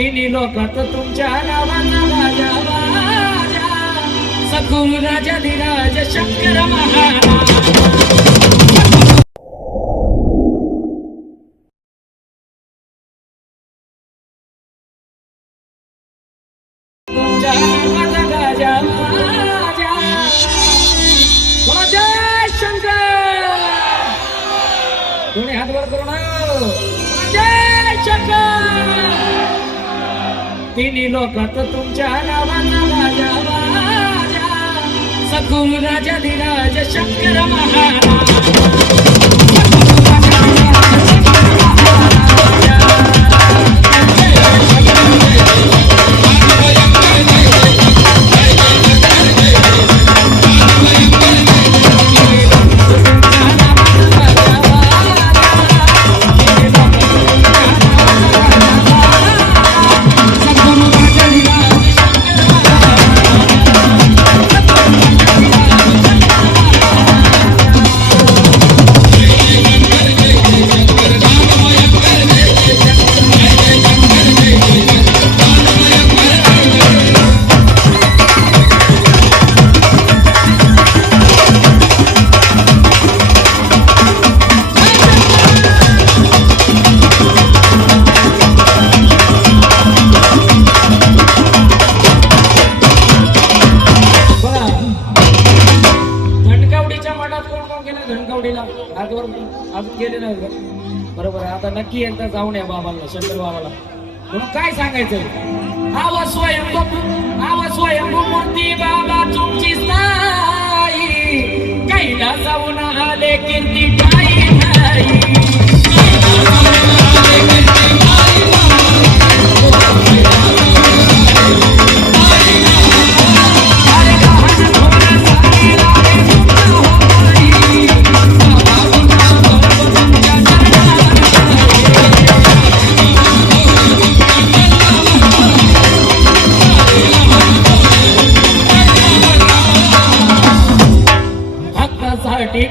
तिन्ही लोकात तुमच्या नावाचा राजा राजा सद्गुरु राजा धीराज शंकर महाराज तुमच्या नावाचा राजा राजा बोला जय शंकर कोणी हात वर करू ना जय शंकर तिन्ही लोकात तुमच्या नावाचा राजा राजा सद्गुरु राजा धीराज शंकर महाराज अजून गेले नाही बरोबर आहे. आता नक्की एकदा जाऊन या बाबाला शंकर बाबाला म्हणून काय सांगायचं आवा स्वयंभू मूर्ती बाबा तुमची साई कैला जाऊन आले कीर्ती काही नाही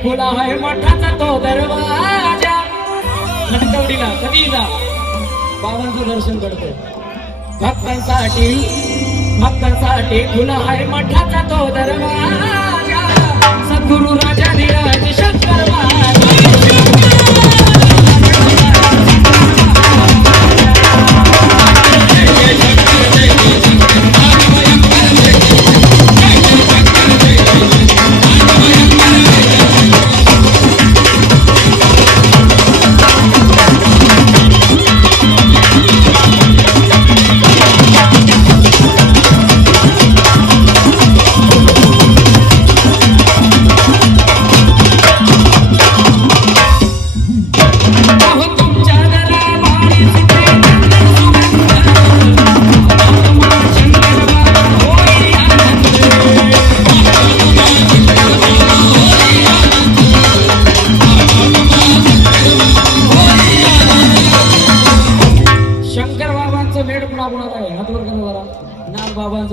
खुला है मठाचा तो दरवाजा घंटवडीला कधी जा बाबांचं दर्शन करतो भक्तांसाठी खुला है मठाचा तो दरवाजा सद्गुरु राजा धीराज शंकर महाराज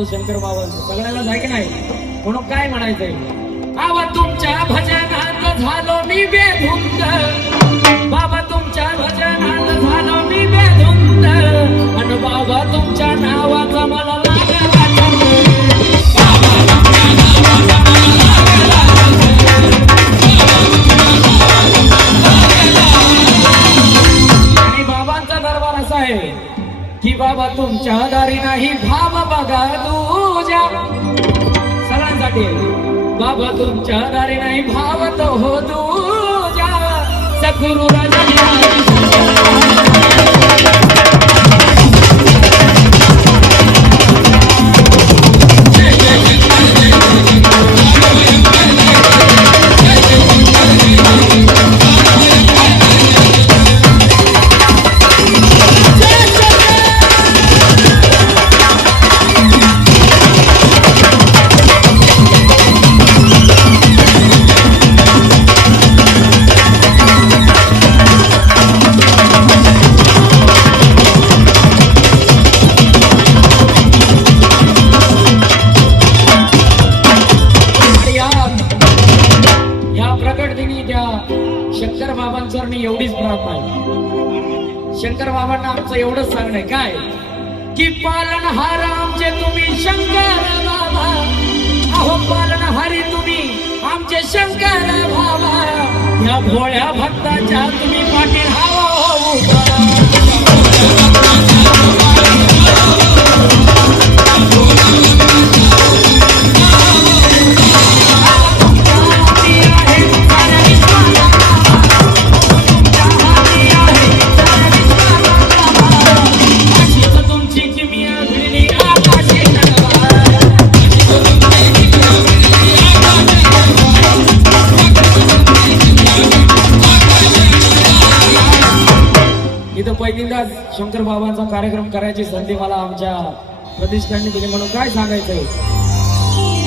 शंकर बाबांचं सगळ्याला जाय की नाही म्हणून काय म्हणायचंय आवा तुमच्या भजनात झालो मी बेधुंद बाबा तुमच्या भजनात झालो मी बेधुंद आणि बाबा तुमच्या नावाचा मला लागला आणि बाबांचा दरबार असा आहे की बाबा तुमच्या दारी नाही भाव बघा तुझ्या सगळ्यांसाठी बाबा तुमच्या दारी नाही भाव तो हो तुझ्या सद्गुरु राजा शंकर बाबांचरणी एवढीच प्रार्थना आहे. शंकर बाबांना आमचं एवढंच सांगणं आहे काय की पालनहार आमचे तुम्ही शंकर बाबा, अहो पालनहारी तुम्ही आमचे शंकर बाबा, या भोळ्या भक्ताच्या तुम्ही पाठीत हवा इथं पहिल्यांदाच शंकर बाबांचा कार्यक्रम करायची संधी मला आमच्या प्रतिष्ठानने दिली, म्हणून काय सांगायचंय,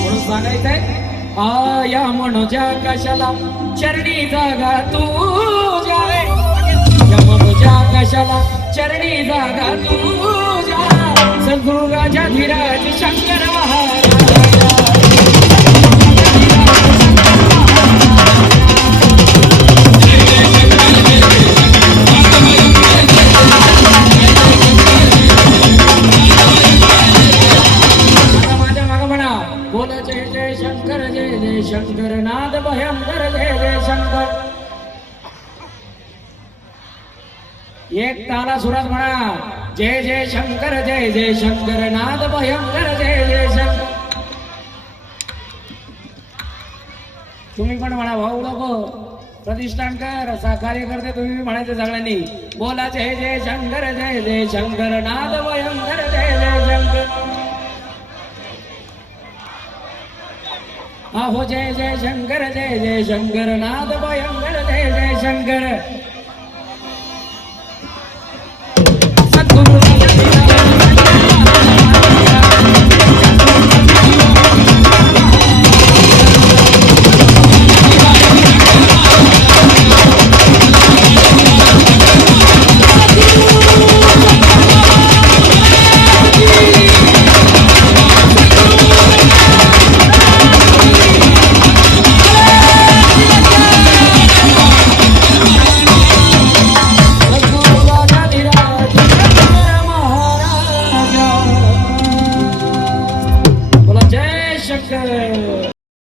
म्हणून सांगायचंय या मनोजा कशाला चरणी जागा तुझ्या, या मनोजा कशाला चरणी जागा तुझ्या, सद्गुरु राजा धीराज शंकर महाराज शंकर नाद भयंकर जय जय शंकर. एक ताला सुरात म्हणा जय जय शंकर नाद भयंकर जय जय शंकर. तुम्ही पण म्हणा भाऊ लोक प्रतिष्ठानकर सहकार्य करते, तुम्ही म्हणायचं सगळ्यांनी बोला जय जय शंकर नाद भयंकर जय जय शंकर. हो जय जय शंकर नाद भयंकर जय जय शंकर.